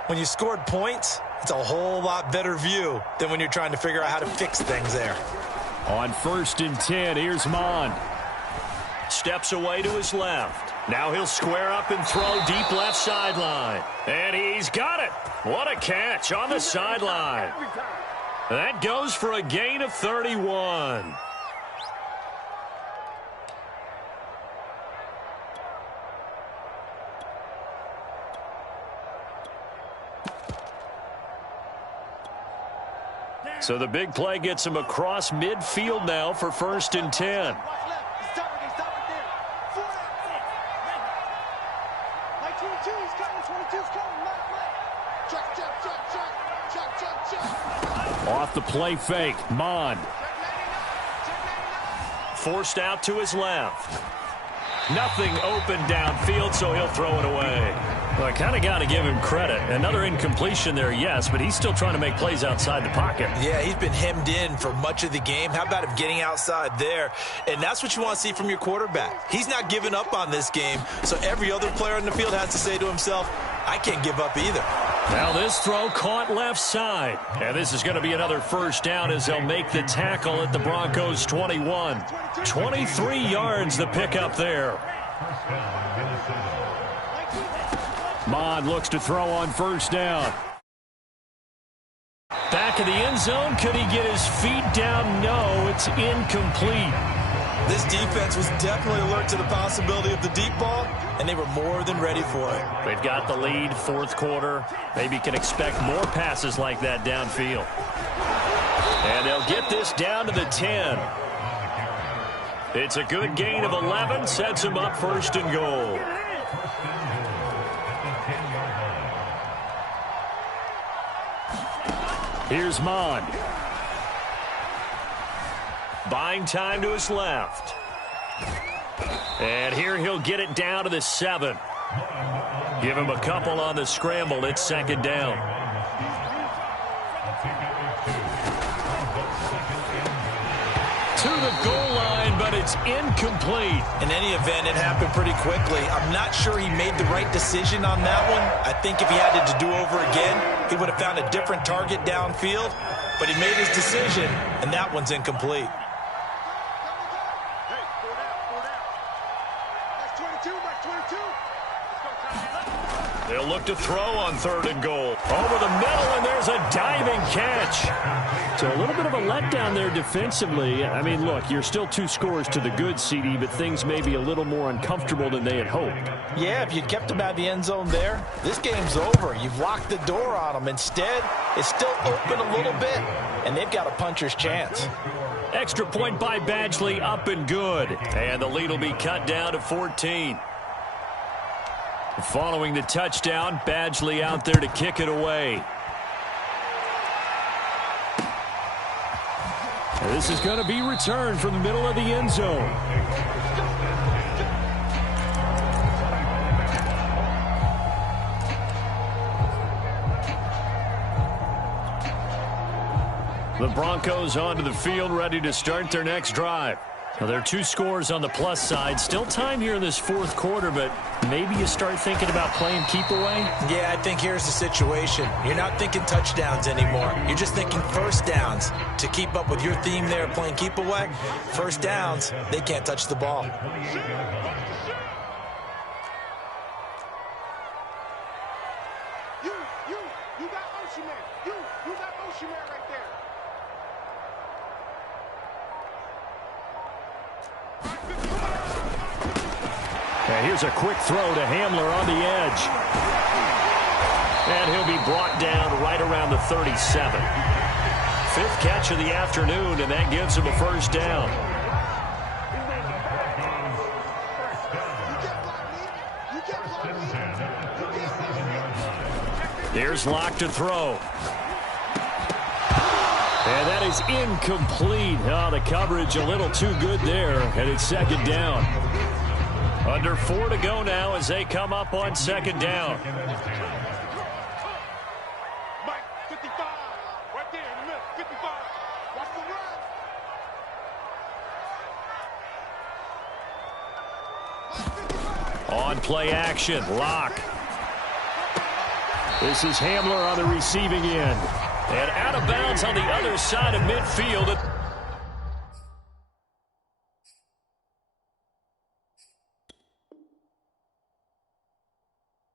When you scored points, it's a whole lot better view than when you're trying to figure out how to fix things there. On 1st and 10, here's Mond. Steps away to his left. Now he'll square up and throw deep left sideline. And he's got it. What a catch on the sideline. That goes for a gain of 31. So the big play gets him across midfield now for 1st and 10. Off the play fake, Mond. Forced out to his left. Nothing open downfield, so he'll throw it away. Well, I kind of got to give him credit. Another incompletion there, yes, but he's still trying to make plays outside the pocket. Yeah, he's been hemmed in for much of the game. How about him getting outside there? And that's what you want to see from your quarterback. He's not giving up on this game, so every other player in the field has to say to himself, I can't give up either. Now this throw caught left side. And this is going to be another 1st down as they'll make the tackle at the Broncos 21. 23 yards the pickup there. Mond looks to throw on 1st down. Back of the end zone. Could he get his feet down? No, it's incomplete. This defense was definitely alert to the possibility of the deep ball, and they were more than ready for it. They've got the lead, 4th quarter. Maybe can expect more passes like that downfield. And they'll get this down to the 10. It's a good gain of 11, sets him up 1st and goal. Here's Mond. Buying time to his left. And here he'll get it down to the 7. Give him a couple on the scramble. It's 2nd down. To the goal line, but it's incomplete. In any event, it happened pretty quickly. I'm not sure he made the right decision on that one. I think if he had it to do over again, he would have found a different target downfield. But he made his decision, and that one's incomplete. They'll look to throw on 3rd and goal. Over the middle, and there's a diving catch. So a little bit of a letdown there defensively. I mean, look, you're still 2 scores to the good, CD, but things may be a little more uncomfortable than they had hoped. Yeah, if you'd kept him out of the end zone there, this game's over. You've locked the door on him. Instead, it's still open a little bit, and they've got a puncher's chance. Extra point by Badgley, up and good. And the lead will be cut down to 14. Following the touchdown, Badgley out there to kick it away. This is going to be returned from the middle of the end zone. The Broncos onto the field, ready to start their next drive. Well, there are 2 scores on the plus side. Still time here in this 4th quarter, but maybe you start thinking about playing keep away? Yeah, I think here's the situation. You're not thinking touchdowns anymore. You're just thinking 1st downs. To keep up with your theme there, playing keep away, 1st downs, they can't touch the ball. You got Ocean Man. You got Ocean Man right there. And here's a quick throw to Hamler on the edge. And he'll be brought down right around the 37. 5th catch of the afternoon, and that gives him a 1st down. Here's Locke to throw. And that is incomplete. Oh, the coverage a little too good there, and it's 2nd down. Under 4 to go now as they come up on 2nd down. Mike, 55. Right there in the middle. 55. Watch the run. On play action, Locke. This is Hamler on the receiving end. And out of bounds on the other side of midfield.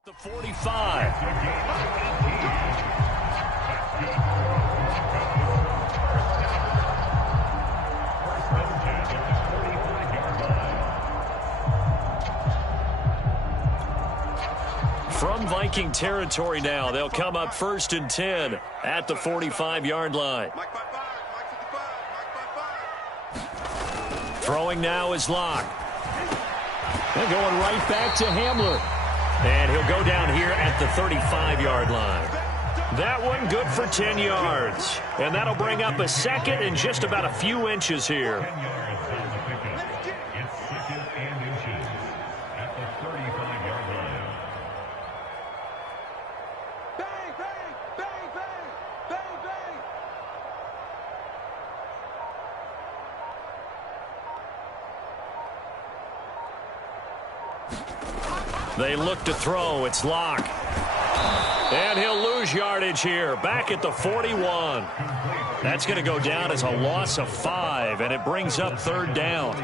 The 45. From Viking territory now, they'll come up 1st and 10 at the 45-yard line. Throwing now is Locke. They're going right back to Hamler. And he'll go down here at the 35-yard line. That one good for 10 yards. And that'll bring up a second and just about a few inches here. 10 yards on the pickup. It's 2nd and inches at the 35-yard line. Bang, bang, bang, bang, bang, bang. They look to throw. It's Locke. And he'll lose yardage here. Back at the 41. That's going to go down as a loss of 5, and it brings up 3rd down.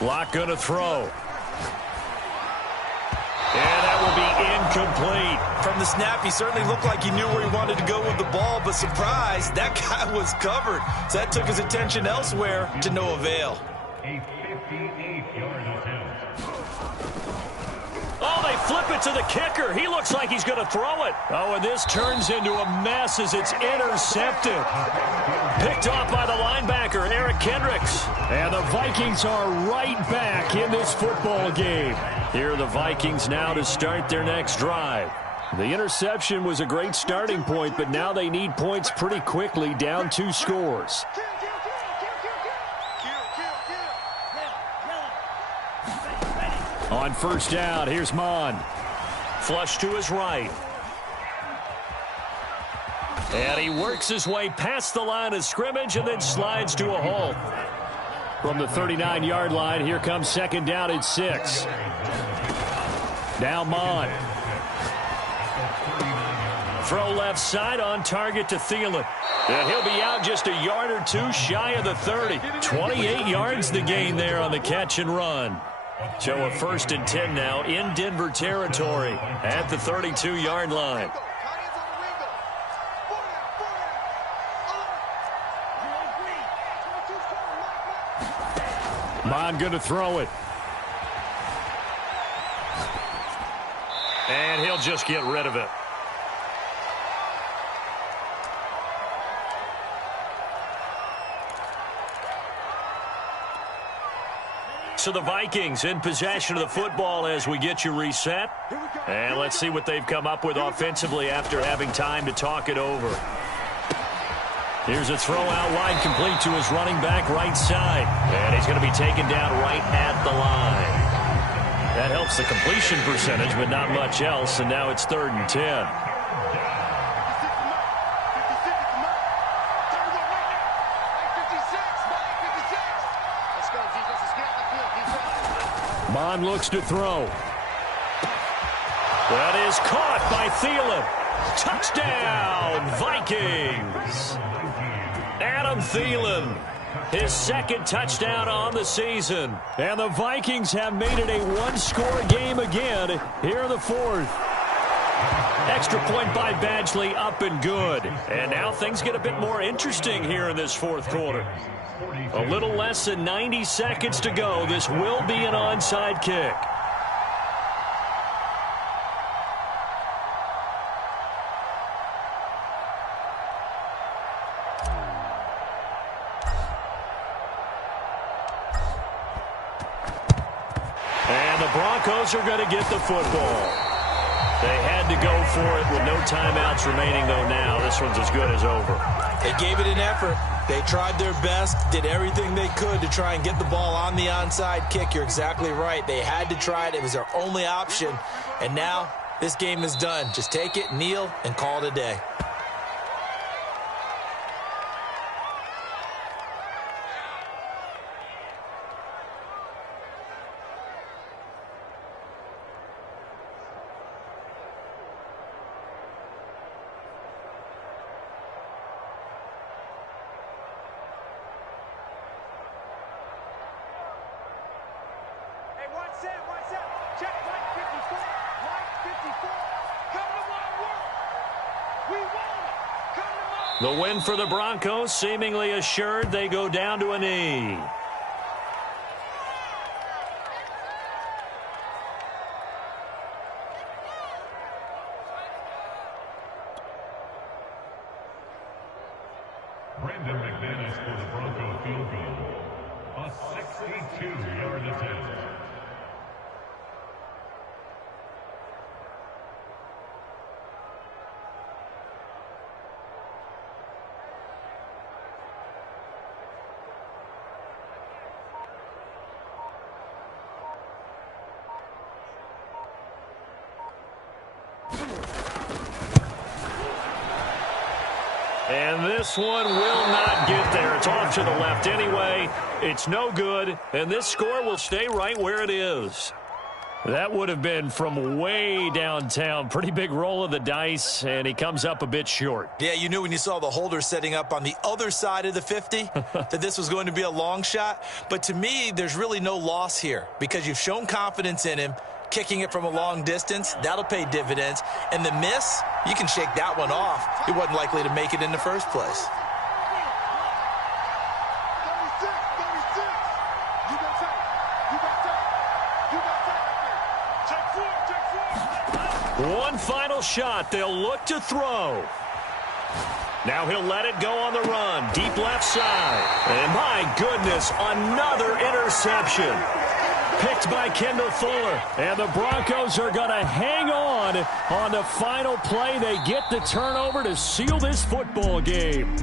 Locke going to throw. And that will be incomplete. From the snap, he certainly looked like he knew where he wanted to go with the ball, but surprise, that guy was covered. So that took his attention elsewhere to no avail. A 58-yard attempt. Oh, they flip it to the kicker. He looks like he's going to throw it. Oh, and this turns into a mess as it's intercepted. Picked off by the linebacker, Eric Kendricks. And the Vikings are right back in this football game. Here are the Vikings now to start their next drive. The interception was a great starting point, but now they need points pretty quickly, down 2 scores. On 1st down, here's Mon. Flush to his right. And he works his way past the line of scrimmage and then slides to a halt. From the 39-yard line, here comes 2nd down at 6. Now Mon. Throw left side on target to Thielen. And he'll be out just a yard or 2 shy of the 30. 28 yards the gain there on the catch and run. So a 1st and 10 now in Denver territory at the 32-yard line. Mon going to throw it. And he'll just get rid of it. So the Vikings in possession of the football as we get you reset. And let's see what they've come up with offensively after having time to talk it over. Here's a throw out wide, complete to his running back right side. And he's going to be taken down right at the line. That helps the completion percentage, but not much else. And now it's 3rd and 10. Mon looks to throw. That is caught by Thielen. Touchdown, Vikings. Adam Thielen, his 2nd touchdown on the season. And the Vikings have made it a 1-score game again here in the 4th. Extra point by Badgley, up and good. And now things get a bit more interesting here in this 4th quarter. A little less than 90 seconds to go. This will be an onside kick. And the Broncos are going to get the football. They had to go for it with no timeouts remaining, though now. This one's as good as over. They gave it an effort. They tried their best, did everything they could to try and get the ball on the onside kick. You're exactly right. They had to try it. It was their only option. And now this game is done. Just take it, kneel, and call it a day. Sam, check flight 54, flight 54, come to my work. We want it. Come to my work. The win for the Broncos seemingly assured. They go down to a knee. Brandon McManus for the Bronco field goal. A 62-yard attempt. And this one will not get there. It's off to the left anyway. It's no good, and this score will stay right where it is. That would have been from way downtown. Pretty big roll of the dice, and he comes up a bit short. Yeah, you knew when you saw the holder setting up on the other side of the 50 that this was going to be a long shot. But to me, there's really no loss here because you've shown confidence in him. Kicking it from a long distance, that'll pay dividends. And the miss, you can shake that one off. He wasn't likely to make it in the first place. 36. You got time. Check 4. One final shot. They'll look to throw. Now he'll let it go on the run. Deep left side. And my goodness, another interception. Picked by Kendall Fuller. And the Broncos are going to hang on the final play. They get the turnover to seal this football game.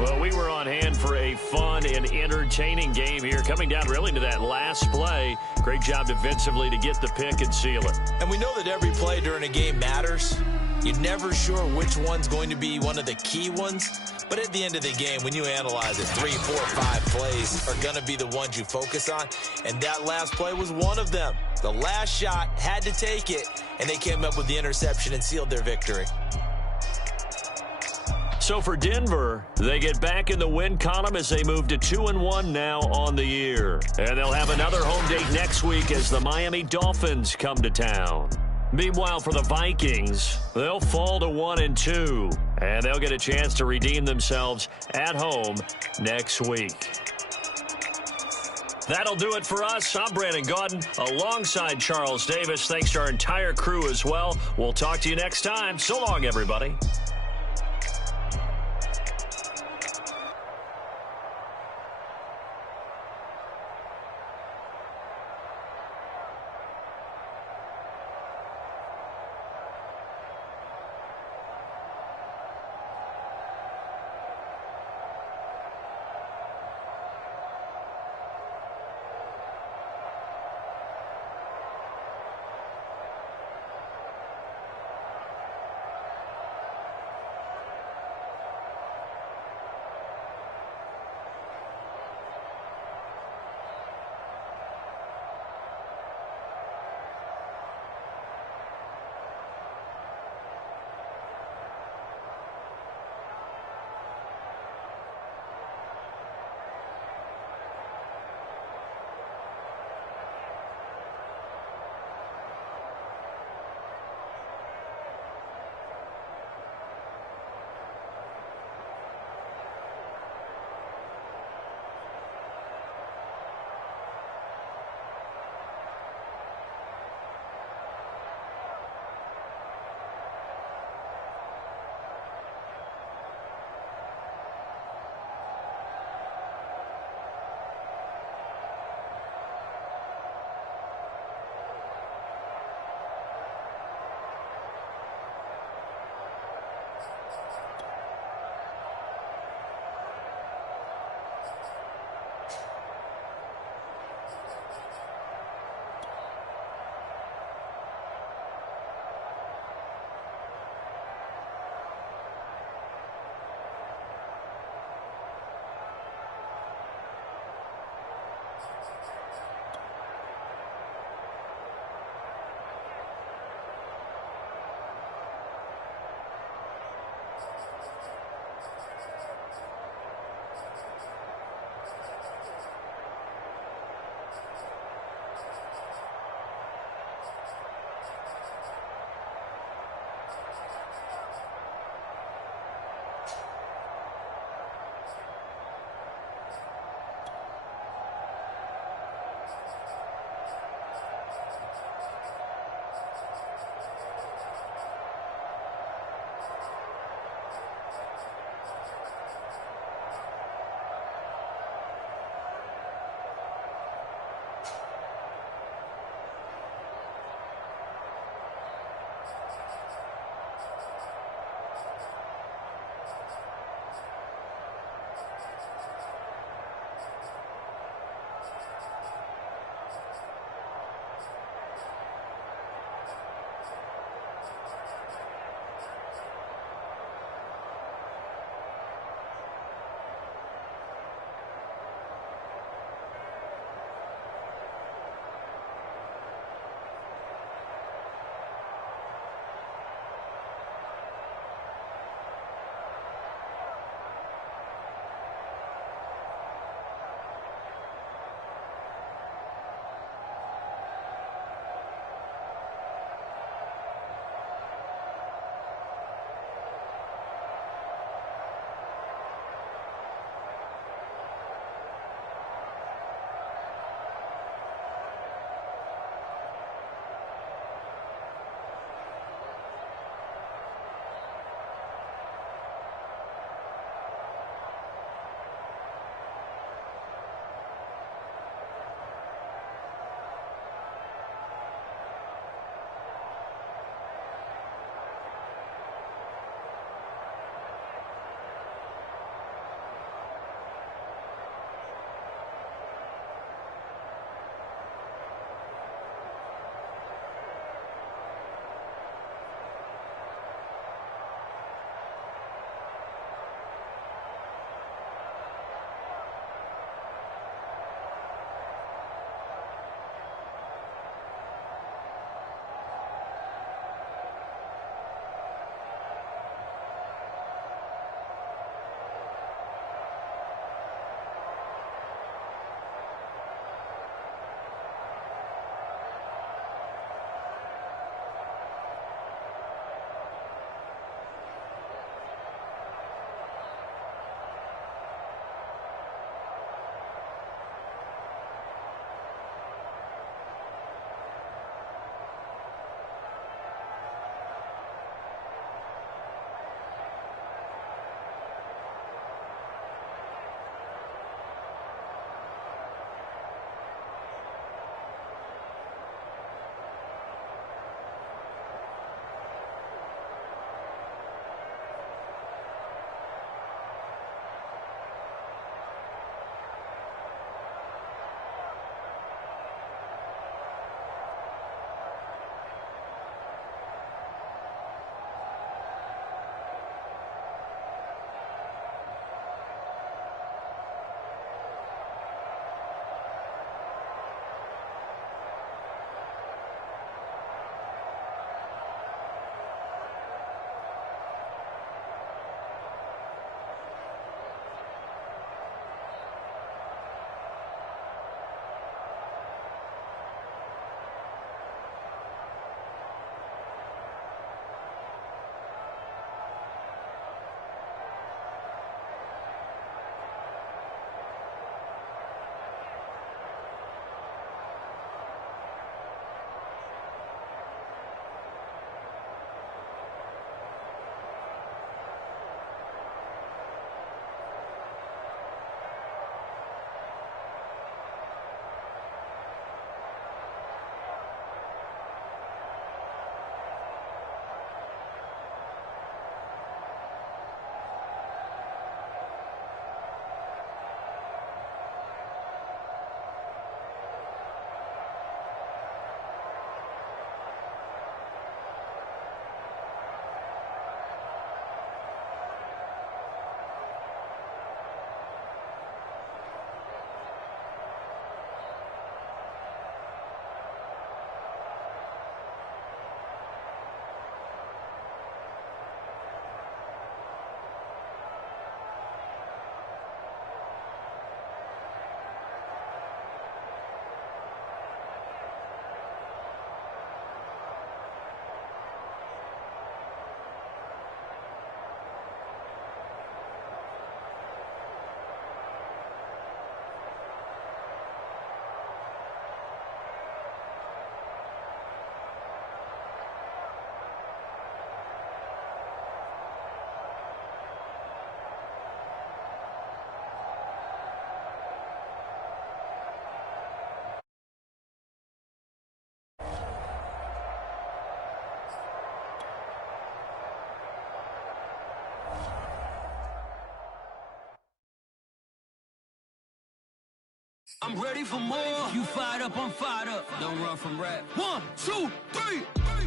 Well, we were on hand for a fun and entertaining game here. Coming down really to that last play. Great job defensively to get the pick and seal it. And we know that every play during a game matters. You're never sure which one's going to be one of the key ones. But at the end of the game, when you analyze it, 3, 4, 5 plays are going to be the ones you focus on. And that last play was one of them. The last shot had to take it, and they came up with the interception and sealed their victory. So for Denver, they get back in the win column as they move to 2-1 now on the year. And they'll have another home date next week as the Miami Dolphins come to town. Meanwhile, for the Vikings, they'll fall to 1-2, and they'll get a chance to redeem themselves at home next week. That'll do it for us. I'm Brandon Gaudin alongside Charles Davis. Thanks to our entire crew as well. We'll talk to you next time. So long, everybody. I'm ready for more. You fired up, I'm fired up. Don't run from rap. 1, 2, 3.